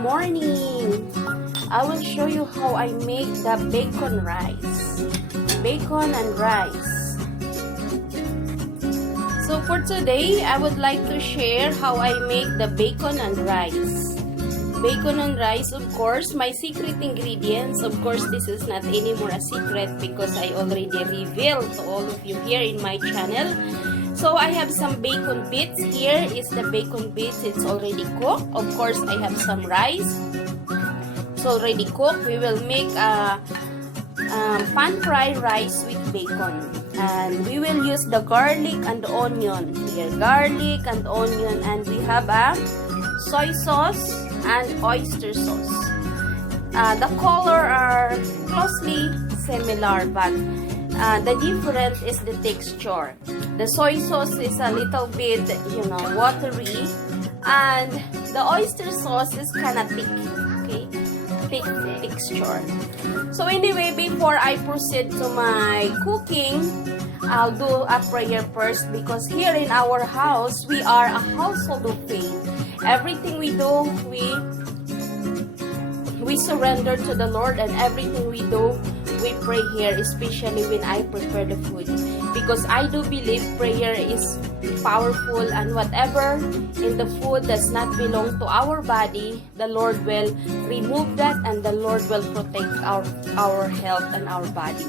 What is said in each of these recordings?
morning! I will show you how I make the bacon rice. Bacon and rice. So for today, I would like to share how I make the bacon and rice. Bacon and rice, of course, my secret ingredients. Of course, this is not anymore a secret because I already revealed to all of you here in my channel. So I have some bacon bits. Here is the bacon bits. It's already cooked. Of course, I have some rice. It's already cooked. We will make a pan-fried rice with bacon. And we will use the garlic and the onion. Here, garlic and onion. And we have a soy sauce and oyster sauce. The color are closely similar, but the difference is the texture. The soy sauce is a little bit, watery, and the oyster sauce is kind of thick, okay? Thick texture. So anyway, before I proceed to my cooking, I'll do a prayer first because here in our house, we are a household of faith. Everything we do, we surrender to the Lord, and everything we do, we pray here, especially when I prepare the food. Because I do believe prayer is powerful, and whatever in the food does not belong to our body, the Lord will remove that, and the Lord will protect our health and our body.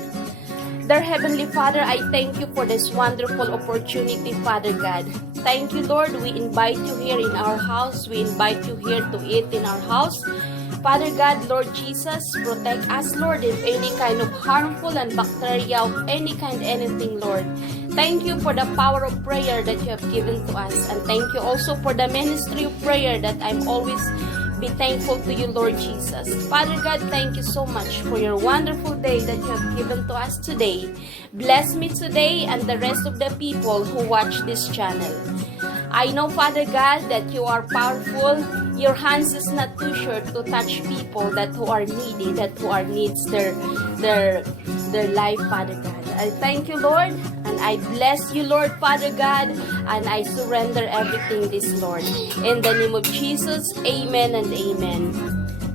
Dear Heavenly Father, I thank you for this wonderful opportunity, Father God. Thank you, Lord. We invite you here in our house. We invite you here to eat in our house. Father God, Lord Jesus, protect us, Lord, if any kind of harmful and bacteria of any kind, anything, Lord. Thank you for the power of prayer that you have given to us. And thank you also for the ministry of prayer that I'm always be thankful to you, Lord Jesus. Father God, thank you so much for your wonderful day that you have given to us today. Bless me today and the rest of the people who watch this channel. I know, Father God, that you are powerful. Your hands is not too short to touch people that who are needy, that who are needs their life, Father God. I thank you, Lord, and I bless you, Lord, Father God, and I surrender everything this, Lord. In the name of Jesus, amen and amen.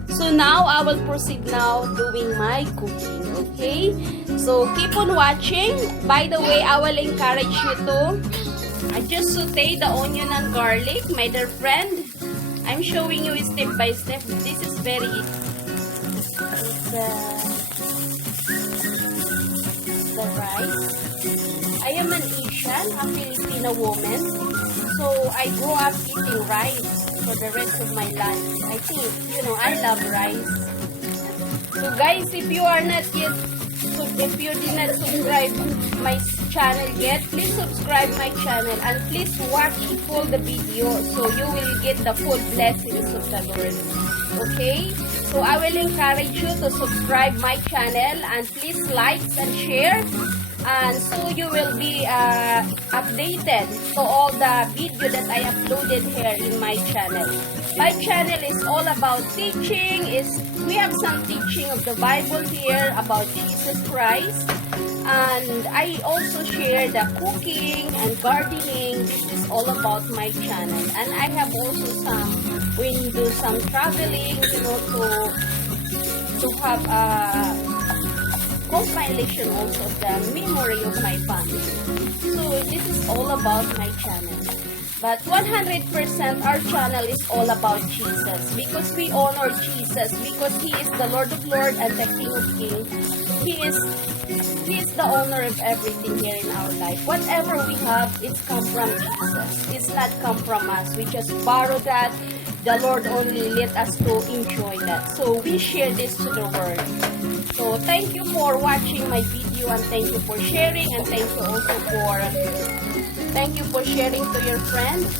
So now, I will proceed now doing my cooking, okay? So keep on watching. By the way, I will encourage you to just saute the onion and garlic, my dear friend. I'm showing you step by step. This is very the rice. I am an Asian, a Filipino woman. So I grew up eating rice for the rest of my life. I think, I love rice. So guys, if you are not yet, if you did not subscribe my channel yet, please subscribe my channel and please watch full the video so you will get the full blessings of the Lord. Okay? So I will encourage you to subscribe my channel and please like and share, and so you will be updated to all the video that I uploaded here in my channel. My channel is all about teaching. We have some teaching of the Bible here about Jesus Christ. And I also share the cooking and gardening. This is all about my channel. And I have also we do some traveling, to have a compilation also of the memory of my family. So this is all about my channel. But 100% our channel is all about Jesus, because we honor Jesus, because He is the Lord of Lords and the King of Kings. He is the owner of everything here in our life. Whatever we have, it's come from Jesus. It's not come from us. We just borrow that. The Lord only let us to enjoy that. So we share this to the world. So thank you for watching my video, and thank you for sharing, and thank you also for sharing to your friends.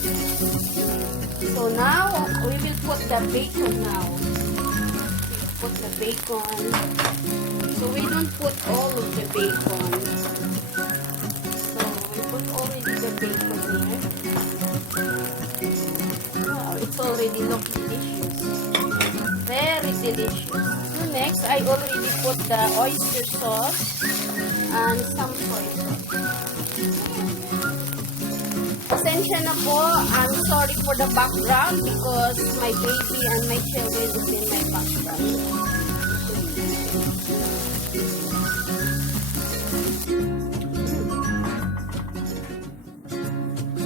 So now we will put the bacon now. Put the bacon. So we don't put all of the bacon. So we put already the bacon here. Wow, it's already looking delicious. Very delicious. So next, I already put the oyster sauce and some soy sauce. Pasensya na po. I'm sorry for the background because my baby and my children is in my background.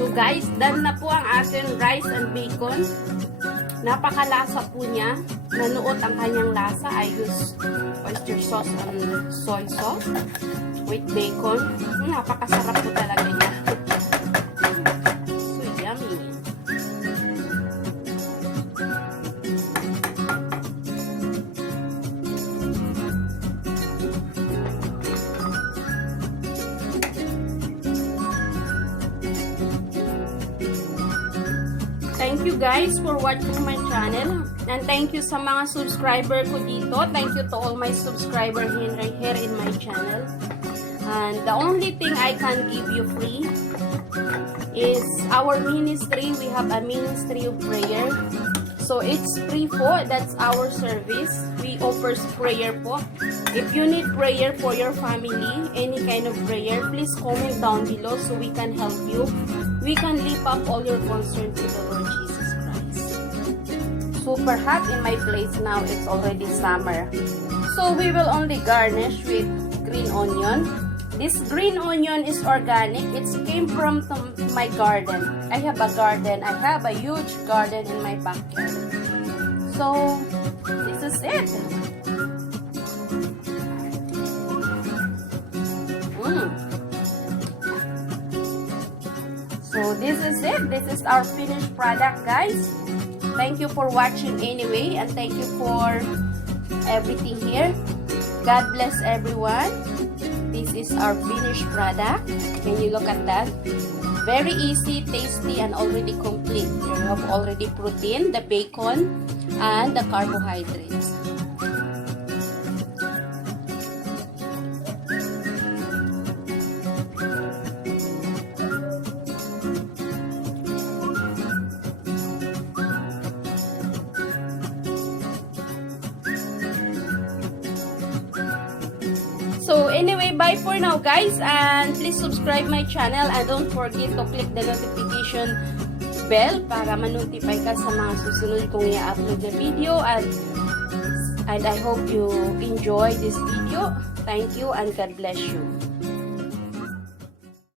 So guys, done na po ang ating rice and bacon. Napakalasa po niya. Nanuot ang kanyang lasa. I use oyster sauce and soy sauce with bacon. Napakasarap po talaga niya. So yummy. Thank you guys for watching my channel. And thank you sa mga subscriber ko dito. Thank you to all my subscriber here in my channel. And the only thing I can give you free is our ministry. We have a ministry of prayer. So it's free po. That's our service. We offer prayer po. If you need prayer for your family, any kind of prayer, please comment down below so we can help you. We can lift up all your concerns to the Lord Jesus Christ. Super hot in my place now. It's already summer. So we will only garnish with green onion. This green onion is organic. It came from my garden. I have a garden. I have a huge garden in my backyard. So this is it. So this is it. This is our finished product, guys. Thank you for watching anyway, and thank you for everything here. God bless everyone. This is our finished product. Can you look at that? Very easy, tasty, and already complete. You have already protein, the bacon, and the carbohydrates. So anyway, bye for now guys, and please subscribe my channel and don't forget to click the notification bell para ma-notify ka sa mga susunod kong i-upload na video, and I hope you enjoy this video. Thank you and God bless you.